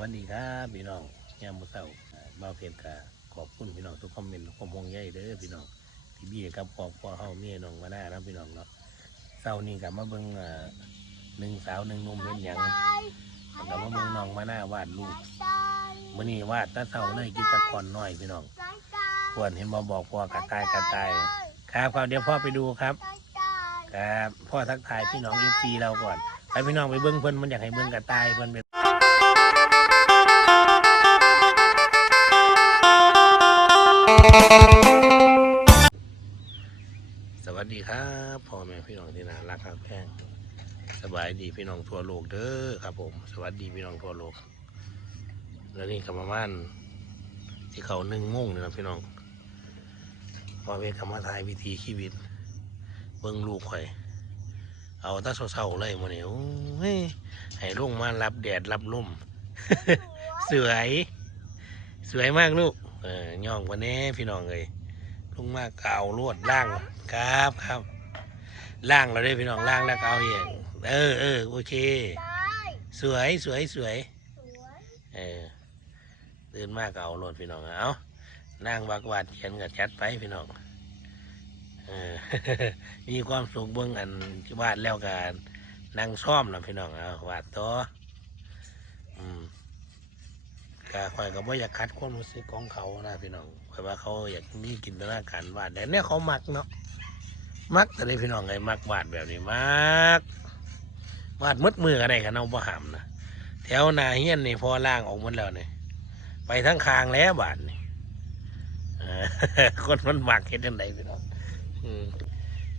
วัสดีครับพี่น้องยามมื้อเช้าอ่าบ่าวเพชรก็ขอบคุณพี่น้องทุกคอมเมนต์ทุกความห่วงใยเด้อพี่น้องที่บี้กับครอบครัวเฮาเมียน้องมาได้นะพี่น้องเนาะเช้านี้ก็มาเบิ่งหนึ่งสาวหนึ่งนุ่มเฮ็ดหยังก็มาเบิ่งน้องมาหน้าวาดรูปมื้อนี้วาดตะเช้าเลยกิจกรน้อยพี่น้องควรเห็นบ่บอกพ่อกระต่ายกระต่ายครับครับเดี๋ยวพ่อไปดูครับครับพ่อทักทายพี่น้อง FC เราก่อนไปพี่น้องไปเบิ่งเพิ่นมันอยากให้เบิ่งกระต่ายเพิ่นเป็ สวัสดีครับพ่อแม่พี่น้องที่น่ารักครับแพงสบายดีพี่น้องทั่วโลกเด้อครับ ผม สวัสดีพี่น้องทั่วโลก แล้วนี่กับมาบ้านที่เขานึ่งโมงนี่นะพี่น้องพ่อเวทกรรมาทายวิธีชีวิต เบิ่งลูกข่อย เอาตาเศร้าๆเลยมันนี่ยให้ลุงมารับแดดรับลมสวย สวยมากลูก เออย่องว่านี้พี่น้องเลยลุงมากก็เอาลวดล่างครับครับล่างเราได้พี่น้องล่างแล้วก็เอาเองเออเออโอเค สวยสวยสวยเออตื่นมากก็เอาลวดพี่น้องเอานั่งวักวาดเขียนกับจัดไปพี่น้องเออมีความสุขเบื้องอันวาดแล้วกันนั่งซ่อมนะพี่น้องเอาวาดต่อ ก็ข่อยก็บ่อยากคัดความรู้สึกของเขานะพี่น้องข่อยว่าเขาอยากมีจินตนาการวาดแต่เนี่ยเขามักเนาะมักแต่ได้พี่น้องไงมักวาดแบบนี้มักวาดมืดมือก็ได้กันเอาบ่หามนะแถวนาเฮียนนี่พอล่างออกหมดแล้วนี่ไปทั้งคางแล้วบาดนี่คนมันมักเห็นจังไดพี่น้อง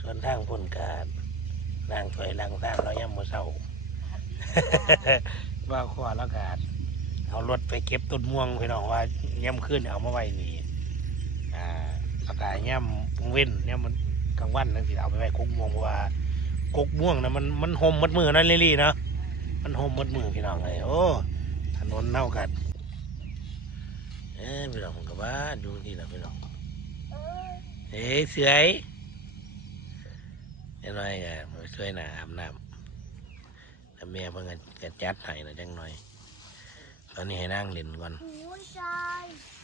ส่วนทางพ้นการล่างถอยล่างตามเราย่ำมือเศร้าว่าข้อแล้วกาด เอารถไปเก็บต้นม่วงพี่น้องว่าย่ำขึ้นเอามาไว้นี่อ่าแล้วก็ย่ำเว้นย่ำมันกลางวันนั่นสิเอาไปไว้กกม่วงเพราะว่ากกม่วงนะมันมันห่มมัดมือนั่นลี่ๆนะมันห่มมัดมือพี่น้องเลยโอ้ถนนเน่ากันเอ้พี่น้องผมก็ว่าดูนี่แหละพี่น้องเฮ้เสือยเดี๋ยวหน่อยก็มาช่วยหนาอาบน้ำแล้วแม่เพิ่งจะจัดให้นะจังหน่อย ตอนนี้ให้นั่งเล่นก่อนหัวใจ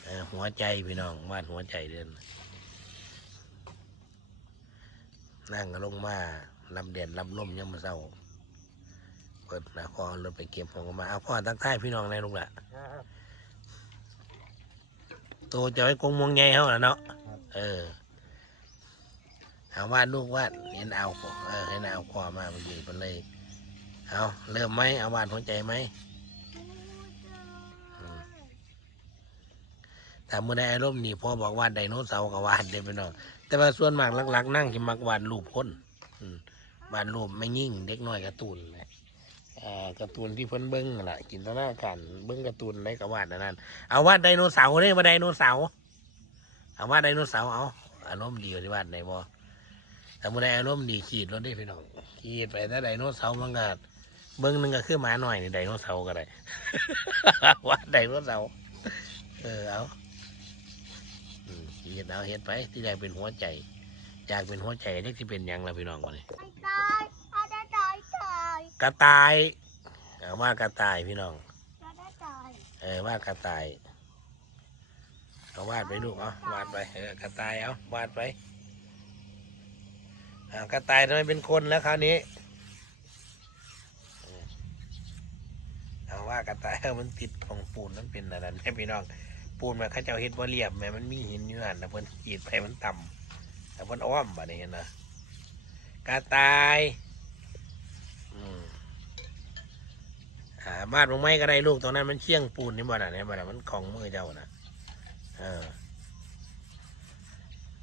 เออหัวใจพี่น้องวาดหัวใจเดินนั่งก็ลงมาลำเด่นลำล่มยังมาเศร้าเปิดหน้าคอรถไปเก็บของก็มาเอาพ่อตั้งใต้พี่น้องในลูกละโตจะไว้กงมวงใหญ่เขาน่ะเนาะเออเอาวาดลูกวาดเห็นเอาเออเห็นเอาคอมาเมื่อกี้เป็นเลยเอาเริ่มไหมเอาวาดหัวใจไหม อืม ถ้ามือใดอารมณ์นี่พ่อบอกว่าไดโนเสาร์กับวาดเด้พี่น้องแต่ว่าส่วนมากหลักๆ นั่งที่มักวาดรูปคนวาดรูปไม่ยิ่งเด็กน้อยการ์ตูนเลยการ์ตูนที่เพิ่นเบิ้งล่ะจินตนาการเบิ้งการ์ตูนได้กับวาดอันนั้นเอาวาดไดโนเสาร์เนี่ยมาไดโนเสาร์เอาวาดไดโนเสาร์เอาอารมณ์ดีที่วาดไหนบ่แต่มือใดอารมณ์ดีขีดรถได้พี่น้องขีดไปแต่ไดโนเสาร์มันก็เบิ้งหนึงก็คือหมาหน่อยนี่ไดโนเสาร์ก็ได้วาดไดโนเสาร์เออเอา เฮ็ดเอาเฮ็ดไป ที่แรกเป็นหัวใจจากเป็นหัวใจเล็กที่เป็นหยังละพี่น้องคนนี้ไอ้ตายอาได้ตายตายกระต่ายเอาว่ากระต่ายพี่น้องอาได้ตายเออว่ากระต่ายเอาวาดไปลูกเอาวาดไปเออกระต่ายเอาวาดไปเอากระต่ายทำไมเป็นคนแล้วคราวนี้เออเอาว่ากระต่ายเอามันติดของปูนมันเป็นอะไรนั่นแม่พี่น้อง ปูนมันเข้าเจ้าเฮ็ดบ่าเรียบแม่มันมีหินอยู่นั่นนะเพิ่นขีดไปมันต่ำแต่เพิ่นอ้อมบ่ได้เห็นนะกระตายอืมอ่าบ้านลงไม้ก็ได้ลูกตรงนั้นมันเชี่ยงปูนนี่บ่น่ะเนี่ยบ่น่ะมันของมือเจ้านะเออ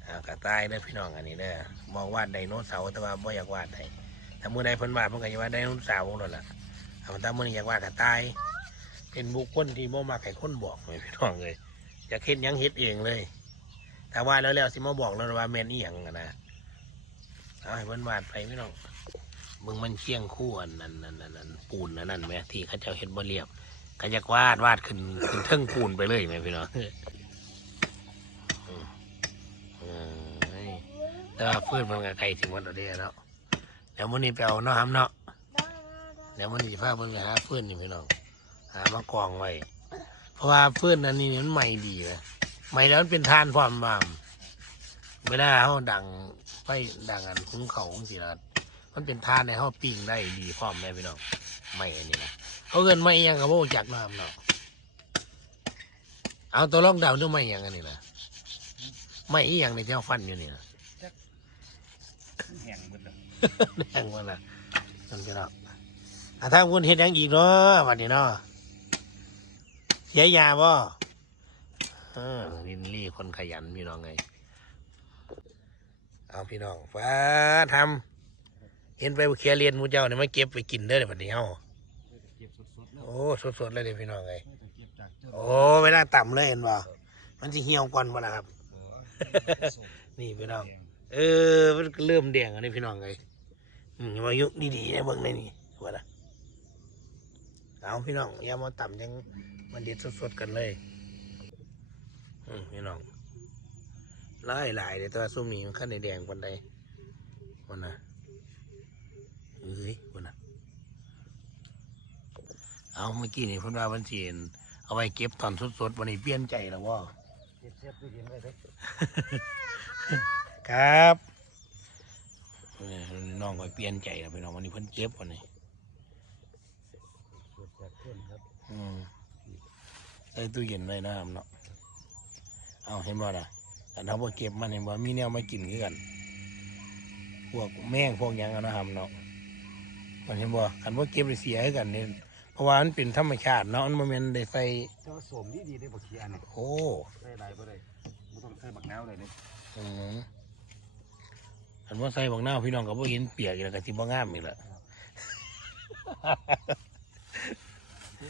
อ่ากระตายเด้อพี่น้องอันนี้เด้อบอกวาดไดโนเสาร์แต่ว่าบ่อยากวาดได้แต่มื้อใดเพิ่นวาดเพิ่นก็สิวาดไดโนเสาร์นั่นล่ะเอาแต่มื้อนี้อยากวาดกระตาย เป็นบุคคลที่บ่มักให้คนบอกเลยพี่น้องเลย อยากเฮ็ดยังเฮ็ดเองเลยแต่ว่าแล้วแล้วสิมาบอกแล้วว่าแม่นอีหยังนะเอาให้เพิ่นวาดไปพี่น้องมึงมันเชียงคู่อันนั้นนั่นนั่นนั่นปูนอันนั่นแหมที่เขาเจ้าเฮ็ดบ่เรียบก็อยากวาดวาดขึ้นขึ้นเทิงปูนไปเลยแหมพี่น้องแต่ว่าเพื่อนมันก็ไกลถึงวันเราเดียแล้วเดี๋ยวมื้อนี้ไปเอาเนาะครับเนาะเดี๋ยวมื้อนี้สิพาเพิ่นไปหาเพื่อนนี่พี่น้องหามากองไว้ เพราะว่าเพื่อนอันนี้มันใหม่ดีนะใหม่แล้วมันเป็นทานความบามเวลาเขาดังไฟดังอันคุ้งเขาของสีนะมันเป็นทานในเขาปิ้งได้ดีพร้อมเลยพี่น้องไม่อันนี้นะเขาเกินไม่ยังกับโบจักน้ำเนาะเอาตัวลองเดาดูไม่ยังอันนี้นะไม่อีหยังในที่เขาฟันอยู่นี่นะแห้งหมดแล้วแดงวะนะนั่นพี่น้องอะถ้าคุณเห็นยังอีกเนาะวันนี้เนาะ เสียยาบ่เออลินลี่คนขยันพี่น้องไง เอาพี่น้องฟ้าทำเห็นไปเคลียร์เรียนหมูเจ้าเนี่ยมาเก็บไปกินเด้อเดี๋ยวบัดนี้เฮาเก็บสดๆแล้วโอ้สดๆเลยเด้อพี่น้องไงเก็บจากเจ้าโอ้เวลาต่ำเลยเห็นบ่มันสิเหี่ยวก่อนบ่ล่ะครับ นี่พี่น้อง เออมันก็เริ่มแดงอันนี้พี่น้องไงอืมอย่ามายุกดีๆนะเบิ่งในนี่ว่าละเอาพี่น้องอย่ามาต่ำยัง มันเด็ดสดๆกันเลยอืมพี่น้องหลายหลายๆเลยตัวส้มนี่มันขั้นในแดงวันใดวันน่ะเอ้ยวันน่ะเอาเมื่อกี้นี่เพุ่นว่าวันจีนเอาไว้เก็บตอนสดๆวันนี้เปลี่ยนใจแล้วว่าเก็บเสียบตู้เย็นไว้เด้อครับเออน้องก็เปลี่ยนใจแล้วพี่น้องวันนี้เพิ่นเจ็บวันนี้เก็บจากเพื่อนครับอืมใส่ตู้เย็นไว้นะครับเนาะเอาเห็นบ่ล่ะอันเขาบ่เก็บมันเห็นบ่มีแนวมากินคือกัน พวกแมงพวกหยังอะนะครับเนาะมันเห็นบ่คันบ่เก็บได้เสียให้กันเนี่ยเพราะว่ามันเป็นธรรมชาติเนาะมันบ่แม่นได้ใส่เจ้าสมดีดีๆได้บักเขียนโอ้ใส่หลายบ่ได้บ่ต้องใส่บักนาวเลยนี่อืมคันว่าใส่บักนาวพี่น้องก็บ่เห็นเปียกอีกแล้วก็สิบ่งามอีกแล้วใส่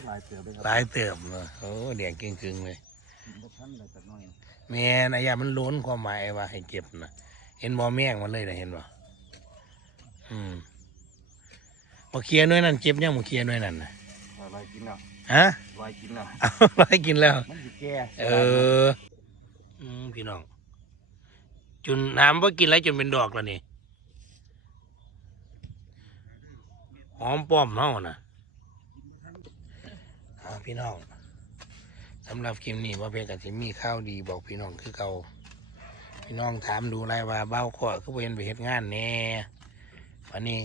หลายเติบเลยคหรับลายเติมเลยโอ้แดงเก่งๆเลยกินบ่ทันเลยแต่น้อยแม่นายามันล้นความหมายว่าให้เก็บนะเห็นบ่แม่งมันเลยนะเห็นบ่อืมบ่เคลียร์หน่วยนั่นเก็บยังบ่เคลียร์หน่วยนั่นนะลอยกินแล้วฮะลอยกินแล้วเอาไว้กินแล้วมันสิแก่เอออืมพี่น้องจนน้ำบ่กินแล้วจนเป็นดอกแล้วนี่หอมป้อมเฮานะเอา พี่น้องสำหรับคลิปนี้ว่าเป็นกับที่มีข้าวดีบอกพี่น้องคือเก่าพี่น้องถามดูไรว่าเบ้าข้อคือเห็นไปเฮ็ดงานแน่วันนี้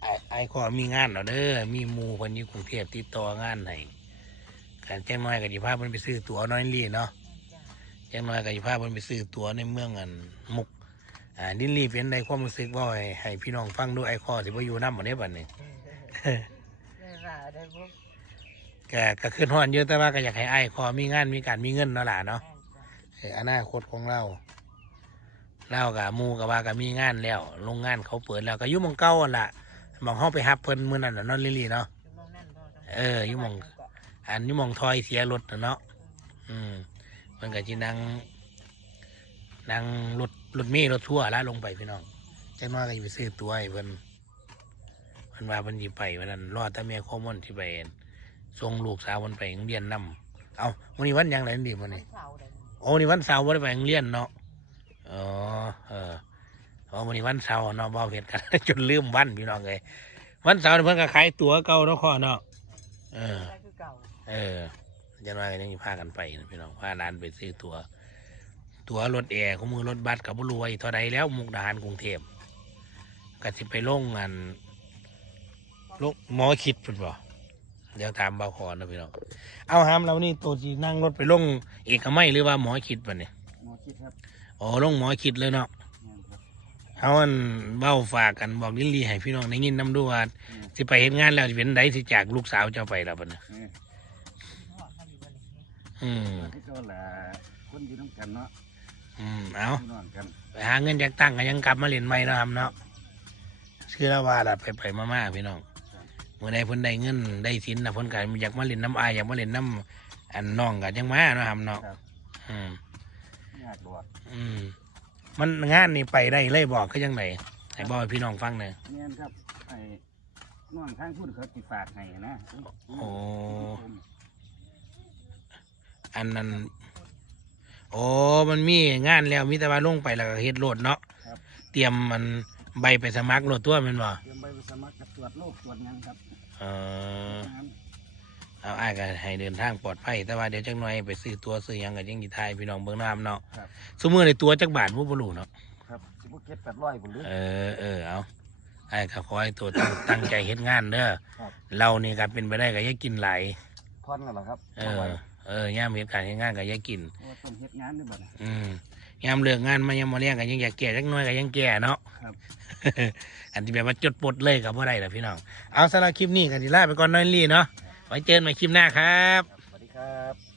ไอ้ไอ้ขอมีงานแล้วเด้อมีมูคนอยู่กรุงเทพติดต่องานให้การแจ้งน้อยกับจิพาพิ่นไปซื้อตั๋วน้อยลี่เนาะแจ้งน้อยกับจิพาพิ่นไปซื้อตั๋วในเมืองอันมุกอ่าดินลี่เป็นในความรู้สึกว่าให้ให้พี่น้องฟังดูไอ้ข้อสิบ่าอยู่นำบ่ได้บัดนี้ก็ ก็ขึ้นฮอนเยอะแต่ว่าก็อยากให้ไอ้คอมีงานมีการมีเงินเนาะล่ะเนาะเอออนาคตของเราเรากับมูกับว่าก็มีงานแล้วโรงงานเขาเปิดแล้วก็อยุ่หมองเก่าหั่นล่ะหมองเฮาไปฮับเพิ่นมื้อนั้นน่ะเนาะลิลลี่เนาะเอออยู่หมองอันอยู่หมองทอยเสียรถน่ะเนาะอืมมันก็สินั่งนั่งรถรถเมล์รถทั่วร์ละลงไปพี่น้องจังน้อยก็สิไปซื้อตั๋วให้เพิ่นเพิ่นว่าเพิ่นสิไปวันนั้นรอแต่แม่ข้อมอนที่ไป ส่งลูกสาวมันไปโรงเรียนนำเอาวันนี้วันหยังไรดีวันนี้โอ้วันนี้วันเสาร์วันได้ไปโรงเรียนเนาะอ๋อเอออ๋อวันนี้วันเสาร์เนาะบ่าวเพชรกันจนลืมวันพี่น้องเลยวันเสาร์นี่เพิ่นก็ขายตั๋วเก่าเนาะข้อเนาะเออเออจะน้อยก็ยังสิพากันไปนะพี่น้องพาหลานไปซื้อตั๋วตั๋วรถแอร์ของมือรถบัสกับบุรวยเท่าใดแล้วมุกดาหารกรุงเทพก็สิไปลงงานลงหมอคิดพุ่นบ่ เดี๋ยวถามเบาคอนะพี่น้องเอาหามเรานี่ตัวจีนั่งรถไปลงเอกมัยหรือว่าหมอคิดปะเนี่ยหมอคิดครับอ๋อลงหมอคิดเลยเนาะแม่นครับเอาอันเบ้าฝากกันบอกลิลลี่ให้พี่น้องได้ยินน้ำด้วยว่าสิไปเห็นงานแล้วสิเป็นไดสิจากลูกสาวเจ้าไปแล้วปะเนี่ยเอออืมที่ก็แหละคนอยู่น้ำกันเนาะอืมเอาพี่น้องกันไปหาเงินจากตั้งก็ยังกลับมาเล่นใหม่เนาะครับเนาะชื่อแล้วว่าล่ะไปไปๆมาๆพี่น้อง เมื่อใดเพิ่นได้เงินได้สินนะเพิ่นก็อยากมาเล่นน้ำอายอยากมาเล่นน้ำอันน้องก็ยังมาเนาะครับเนาะครับ อืมยากดอกอืมมันงานนี่ไปได้เลยบอกก็ยังไงให้บอกให้พี่น้องฟังหน่อยแม่นครับไอ้น้องข้างพูดเขาติฝากให้นะโอ้อันนั้นโอ้มันมีงานแล้วมีแต่ว่าลงไปแล้วก็เฮ็ดโหลดเนาะเตรียมมัน ใบไปสมัครโหลดตัวแมันบ่เตรียมใบสมัครกับตรวจโรคตรวจหยังครับเอองั้นเอาอ้ายก็ให้เดินทางปลอดภัยแต่ว่าเดี๋ยวจังหน่อยไปซื้อตัวซื้อหยังก็ยังสิทายพี่น้องเบิ่งน้ำเนาะครับสมมือในตัวจักบาทผู้บ่รู้เนาะ ครับสิบเก็ดแปดร้อยผมหรือ เออเออเอาไอ้ก็ขอให้ตัวตั้ง ตั้งใจเฮ็ดงานเด้อครับ เรานี่ก็เป็นไปได้ก็อย่ากินหลายทอนกันเหรอครับเออ เออย่ามเฮ็ดการเฮ็ดงานก็อย่ากินเพราะว่าต้องเฮ็ดงานด้วยบัดนี้อืม ยามเลิกงานมายามมาเลี้ยงก็ยังอยากแก่จักหน้อยก็ยังแก่เนาะครับ อันที่แบบว่าจดปลดเลยกับบ่ได้ล่ะพี่น้อง เอาสำหรับคลิปนี้กันทีลาไปก่อนน้อยลี่เนาะไว้เจอกันใหม่คลิปหน้าครับ